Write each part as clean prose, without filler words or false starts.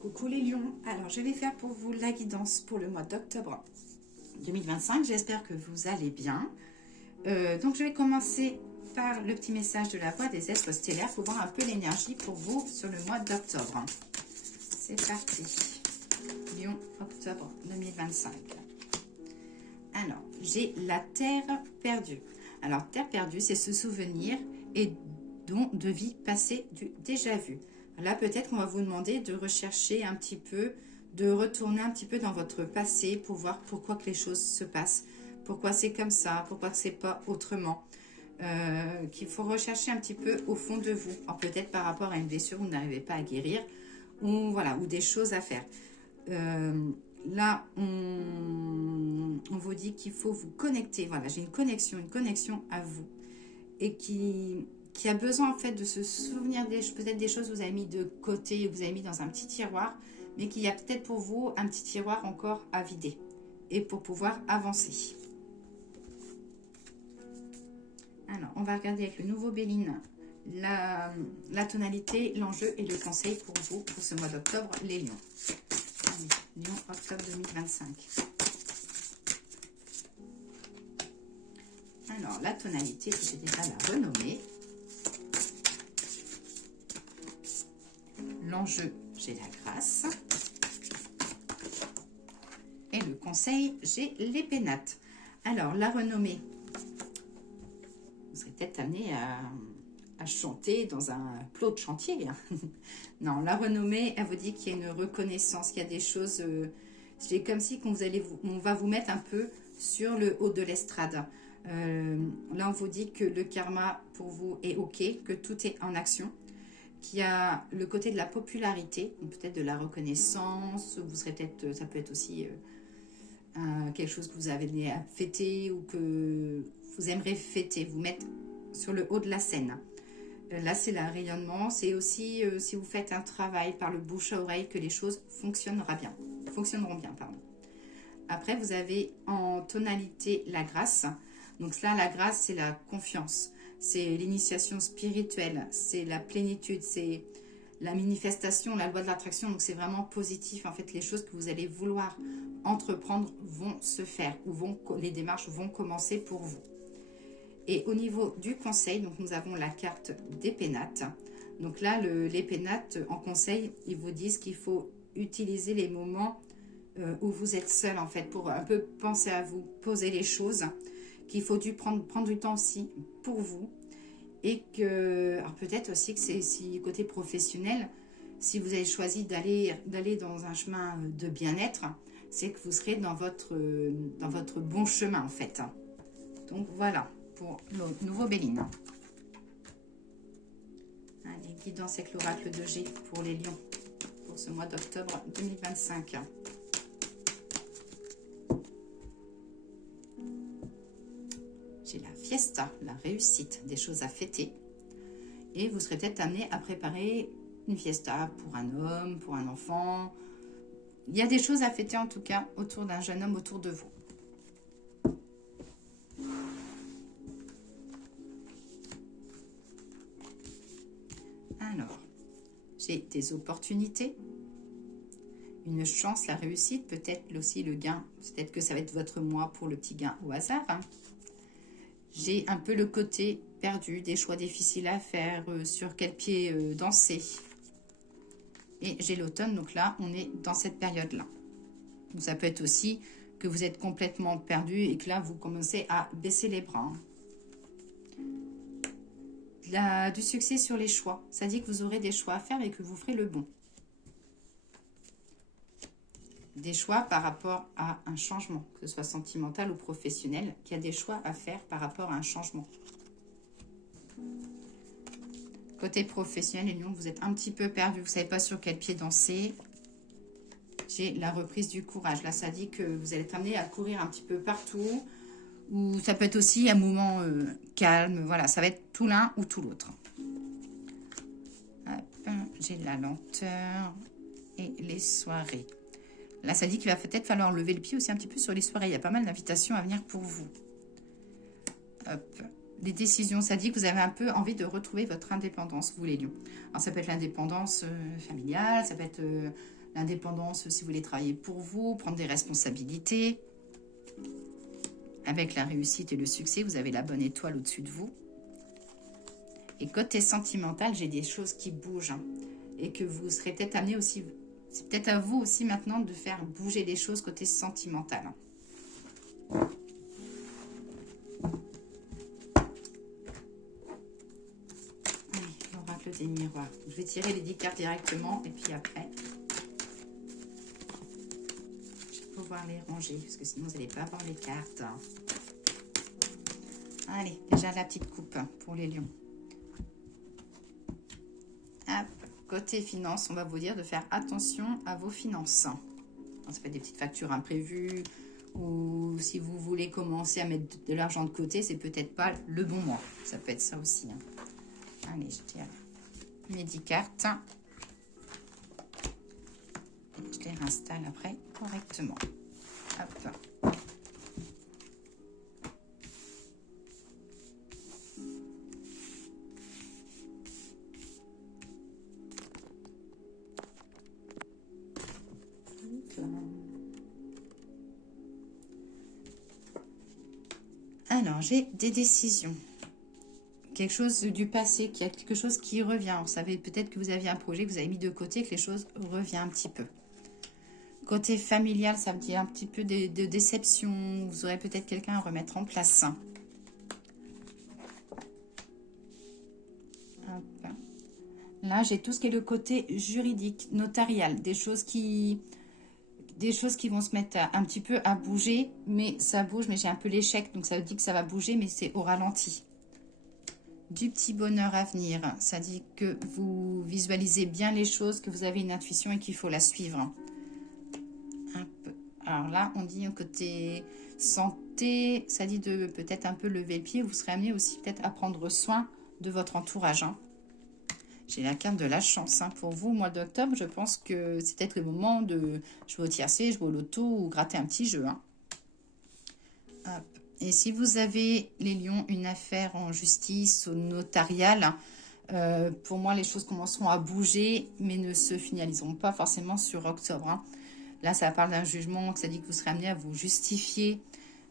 Coucou les lions, alors je vais faire pour vous la guidance pour le mois d'octobre 2025, j'espère que vous allez bien. Donc je vais commencer par le petit message de la voix des êtres stellaires pour voir un peu l'énergie pour vous sur le mois d'octobre. C'est parti, Lion, octobre 2025. Alors, j'ai la terre perdue. Alors, terre perdue, c'est se souvenir et don de vie passée du déjà vu. Là, peut-être qu'on va vous demander de rechercher un petit peu, de retourner un petit peu dans votre passé pour voir pourquoi que les choses se passent, pourquoi c'est comme ça, pourquoi c'est pas autrement. Qu'il faut rechercher un petit peu au fond de vous. Alors peut-être par rapport à une blessure où vous n'arrivez pas à guérir, ou voilà, ou des choses à faire. Là, on vous dit qu'il faut vous connecter. Voilà, j'ai une connexion à vous et qui a besoin en fait de se souvenir peut-être des choses que vous avez mis de côté, que vous avez mis dans un petit tiroir, mais qu'il y a peut-être pour vous un petit tiroir encore à vider et pour pouvoir avancer. Alors, on va regarder avec le nouveau Béline la tonalité, l'enjeu et le conseil pour vous pour ce mois d'octobre, les lions. Allez, Lion, octobre 2025. Alors, la tonalité, j'ai déjà la renommée. L'enjeu, j'ai la grâce. Et le conseil, j'ai les pénates. Alors, la renommée, vous serez peut-être amené à chanter dans un plot de chantier. Non, la renommée, elle vous dit qu'il y a une reconnaissance, qu'il y a des choses... c'est comme si on va vous mettre un peu sur le haut de l'estrade. Là, on vous dit que le karma pour vous est OK, que tout est en action. Qu'il y a le côté de la popularité, peut-être de la reconnaissance, vous serez peut-être, ça peut être aussi quelque chose que vous avez à fêter ou que vous aimeriez fêter, vous mettre sur le haut de la scène. Là, c'est le rayonnement, c'est aussi si vous faites un travail par le bouche à oreille que les choses fonctionneront bien. Après, vous avez en tonalité la grâce. Donc là, la grâce, c'est la confiance. C'est l'initiation spirituelle, c'est la plénitude, c'est la manifestation, la loi de l'attraction. Donc c'est vraiment positif. En fait, les choses que vous allez vouloir entreprendre vont se faire ou les démarches vont commencer pour vous. Et au niveau du conseil, donc nous avons la carte des pénates. Donc là, les pénates en conseil, ils vous disent qu'il faut utiliser les moments où vous êtes seul en fait pour un peu penser à vous, poser les choses. Qu'il faut prendre du temps aussi pour vous et que peut-être aussi que c'est si côté professionnel, si vous avez choisi d'aller dans un chemin de bien-être, c'est que vous serez dans votre bon chemin en fait. Donc voilà pour le nouveau Béline. Allez, guidance avec l'oracle de G pour les lions pour ce mois d'octobre 2025. J'ai la fiesta, la réussite, des choses à fêter. Et vous serez peut-être amené à préparer une fiesta pour un homme, pour un enfant. Il y a des choses à fêter en tout cas autour d'un jeune homme autour de vous. Alors, j'ai des opportunités, une chance, la réussite, peut-être aussi le gain. Peut-être que ça va être votre mois pour le petit gain au hasard. J'ai un peu le côté perdu, des choix difficiles à faire, sur quel pied danser. Et j'ai l'automne, donc là, on est dans cette période-là. Donc ça peut être aussi que vous êtes complètement perdu et que là, vous commencez à baisser les bras. Du succès sur les choix. Ça dit que vous aurez des choix à faire et que vous ferez le bon. Des choix par rapport à un changement, que ce soit sentimental ou professionnel, qu'il y a des choix à faire par rapport à un changement. Côté professionnel, les lions, vous êtes un petit peu perdu, vous ne savez pas sur quel pied danser. J'ai la reprise du courage. Là, ça dit que vous allez être amené à courir un petit peu partout, ou ça peut être aussi un moment calme. Voilà, ça va être tout l'un ou tout l'autre. J'ai la lenteur et les soirées. Là, ça dit qu'il va peut-être falloir lever le pied aussi un petit peu sur les soirées. Il y a pas mal d'invitations à venir pour vous. Hop, des décisions. Ça dit que vous avez un peu envie de retrouver votre indépendance, vous les lions. Alors ça peut être l'indépendance familiale, ça peut être l'indépendance si vous voulez travailler pour vous, prendre des responsabilités. Avec la réussite et le succès, vous avez la bonne étoile au-dessus de vous. Et côté sentimental, j'ai des choses qui bougent. Et que vous serez peut-être amené aussi, c'est peut-être à vous aussi maintenant de faire bouger les choses côté sentimental. Allez, l'oracle des miroirs. Je vais tirer les 10 cartes directement et puis après, je vais pouvoir les ranger parce que sinon vous n'allez pas avoir les cartes. Allez, déjà la petite coupe pour les lions. Hop. Côté finances, on va vous dire de faire attention à vos finances. Ça peut être des petites factures imprévues ou si vous voulez commencer à mettre de l'argent de côté, c'est peut-être pas le bon mois. Ça peut être ça aussi. Allez, je tire mes 10 cartes. Je les réinstalle après correctement. Hop. Alors, j'ai des décisions. Quelque chose du passé, qu'il y a quelque chose qui revient. Vous savez, peut-être que vous aviez un projet que vous avez mis de côté, que les choses reviennent un petit peu. Côté familial, ça veut dire un petit peu de déception. Vous aurez peut-être quelqu'un à remettre en place. Hop. Là, j'ai tout ce qui est le côté juridique, notarial, des choses qui vont se mettre un petit peu à bouger, mais ça bouge, mais j'ai un peu l'échec, donc ça veut dire que ça va bouger, mais c'est au ralenti. Du petit bonheur à venir, ça dit que vous visualisez bien les choses, que vous avez une intuition et qu'il faut la suivre. Un peu. Alors là, on dit au côté santé, ça dit de peut-être un peu lever le pied, vous serez amené aussi peut-être à prendre soin de votre entourage. J'ai la carte de la chance pour vous, au mois d'octobre. Je pense que c'est peut-être le moment de jouer au tiercé, jouer au loto ou gratter un petit jeu. Hop. Et si vous avez, les lions, une affaire en justice ou notariale, pour moi, les choses commenceront à bouger, mais ne se finaliseront pas forcément sur octobre. Là, ça parle d'un jugement, que ça dit que vous serez amené à vous justifier,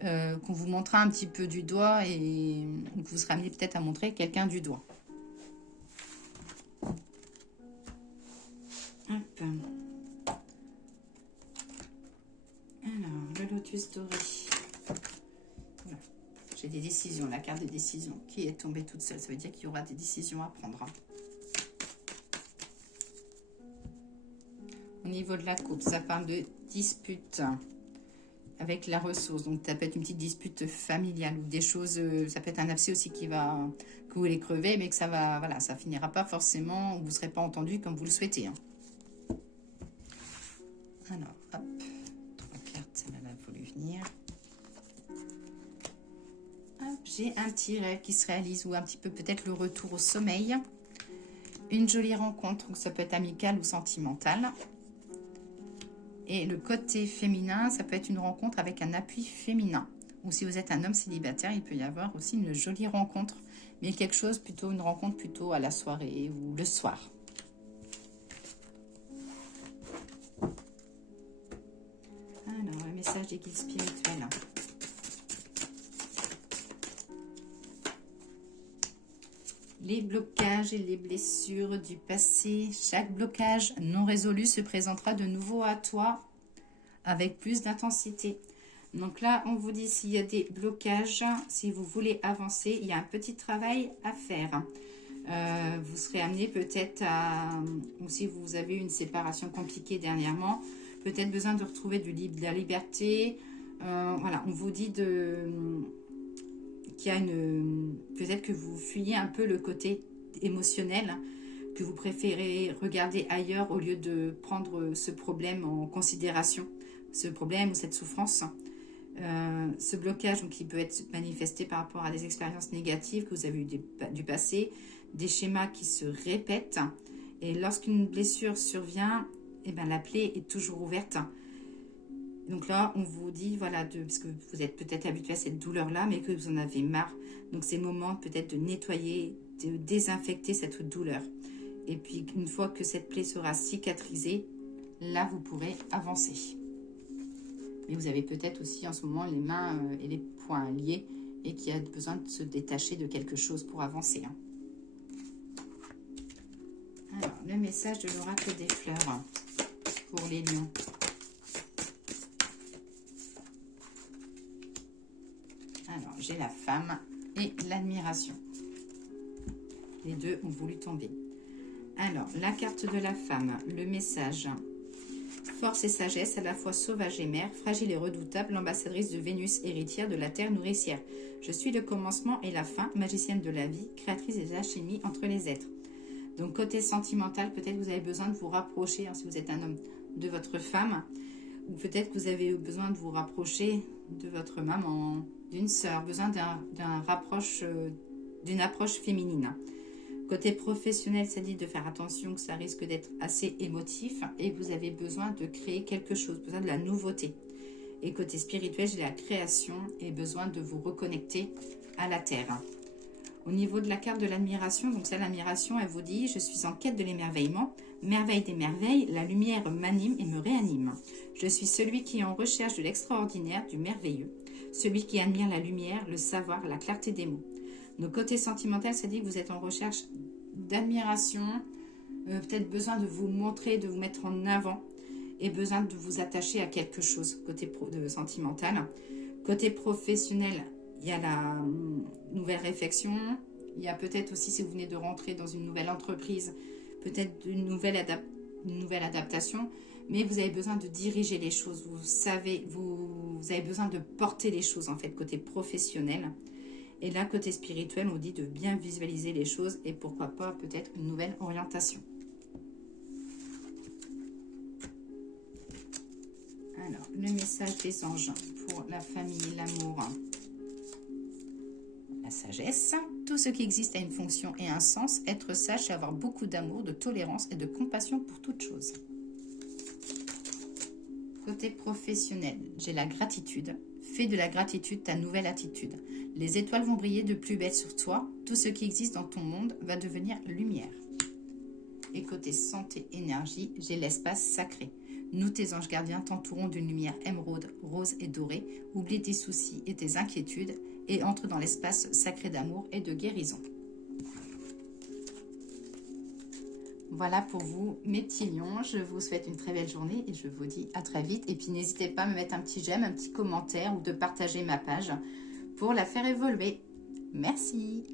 qu'on vous montrera un petit peu du doigt et que vous serez amené peut-être à montrer quelqu'un du doigt. Hop. Alors, le lotus doré. Voilà. J'ai des décisions, la carte des décisions qui est tombée toute seule. Ça veut dire qu'il y aura des décisions à prendre. Au niveau de la coupe, ça parle de dispute avec la ressource. Donc, ça peut être une petite dispute familiale ou des choses. Ça peut être un abcès aussi que vous voulez crever, mais que ça va, voilà, ça finira pas forcément, ou vous ne serez pas entendu comme vous le souhaitez. Alors, hop, 3 cartes, celle-là, elle a voulu venir. J'ai un petit rêve qui se réalise ou un petit peu peut-être le retour au sommeil. Une jolie rencontre, donc ça peut être amical ou sentimental. Et le côté féminin, ça peut être une rencontre avec un appui féminin. Ou si vous êtes un homme célibataire, il peut y avoir aussi une jolie rencontre. Mais quelque chose plutôt, une rencontre plutôt à la soirée ou le soir. Alors, le message des guides spirituels. Les blocages et les blessures du passé. Chaque blocage non résolu se présentera de nouveau à toi avec plus d'intensité. Donc là, on vous dit s'il y a des blocages, si vous voulez avancer, il y a un petit travail à faire. Vous serez amené peut-être à, ou si vous avez eu une séparation compliquée dernièrement, peut-être besoin de retrouver de la liberté. Voilà, on vous dit qu'il y a peut-être que vous fuyez un peu le côté émotionnel, que vous préférez regarder ailleurs au lieu de prendre ce problème en considération, ce problème ou cette souffrance. Ce blocage donc, qui peut être manifesté par rapport à des expériences négatives que vous avez eues du passé, des schémas qui se répètent. Et lorsqu'une blessure survient, eh ben, la plaie est toujours ouverte. Donc là, on vous dit, voilà, parce que vous êtes peut-être habitué à cette douleur-là, mais que vous en avez marre. Donc c'est le moment peut-être de nettoyer, de désinfecter cette douleur. Et puis une fois que cette plaie sera cicatrisée, là vous pourrez avancer. Mais vous avez peut-être aussi en ce moment les mains et les poings liés et qui a besoin de se détacher de quelque chose pour avancer. Hein. Alors, le message de l'oracle des fleurs pour les lions. Alors, j'ai la femme et l'admiration. Les deux ont voulu tomber. Alors, la carte de la femme, le message. Force et sagesse, à la fois sauvage et mère, fragile et redoutable, l'ambassadrice de Vénus, héritière de la terre nourricière. Je suis le commencement et la fin, magicienne de la vie, créatrice des alchimies entre les êtres. Donc, côté sentimental, peut-être que vous avez besoin de vous rapprocher, hein, si vous êtes un homme, de votre femme, ou peut-être que vous avez besoin de vous rapprocher de votre maman, d'une sœur, besoin d'une approche féminine. Côté professionnel, ça dit de faire attention que ça risque d'être assez émotif et vous avez besoin de créer quelque chose, besoin de la nouveauté. Et côté spirituel, j'ai la création et besoin de vous reconnecter à la terre. Au niveau de la carte de l'admiration, donc ça, l'admiration, elle vous dit, je suis en quête de l'émerveillement, merveille des merveilles, la lumière m'anime et me réanime. Je suis celui qui est en recherche de l'extraordinaire, du merveilleux, celui qui admire la lumière, le savoir, la clarté des mots. Donc côté sentimental, ça dit que vous êtes en recherche d'admiration, peut-être besoin de vous montrer, de vous mettre en avant et besoin de vous attacher à quelque chose côté sentimental. Côté professionnel, il y a la nouvelle réflexion, il y a peut-être aussi si vous venez de rentrer dans une nouvelle entreprise, peut-être une nouvelle adaptation, mais vous avez besoin de diriger les choses, vous avez besoin de porter les choses en fait côté professionnel. Et là, côté spirituel, on dit de bien visualiser les choses et pourquoi pas peut-être une nouvelle orientation. Alors, le message des anges pour la famille, l'amour, la sagesse. Tout ce qui existe a une fonction et un sens. Être sage, c'est avoir beaucoup d'amour, de tolérance et de compassion pour toute chose. Côté professionnel, j'ai la gratitude. Fais de la gratitude ta nouvelle attitude. Les étoiles vont briller de plus belle sur toi. Tout ce qui existe dans ton monde va devenir lumière. Et côté santé, énergie, j'ai l'espace sacré. Nous, tes anges gardiens, t'entourons d'une lumière émeraude, rose et dorée. Oublie tes soucis et tes inquiétudes et entre dans l'espace sacré d'amour et de guérison. Voilà pour vous, mes petits lions. Je vous souhaite une très belle journée et je vous dis à très vite. Et puis, n'hésitez pas à me mettre un petit j'aime, un petit commentaire ou de partager ma page pour la faire évoluer. Merci.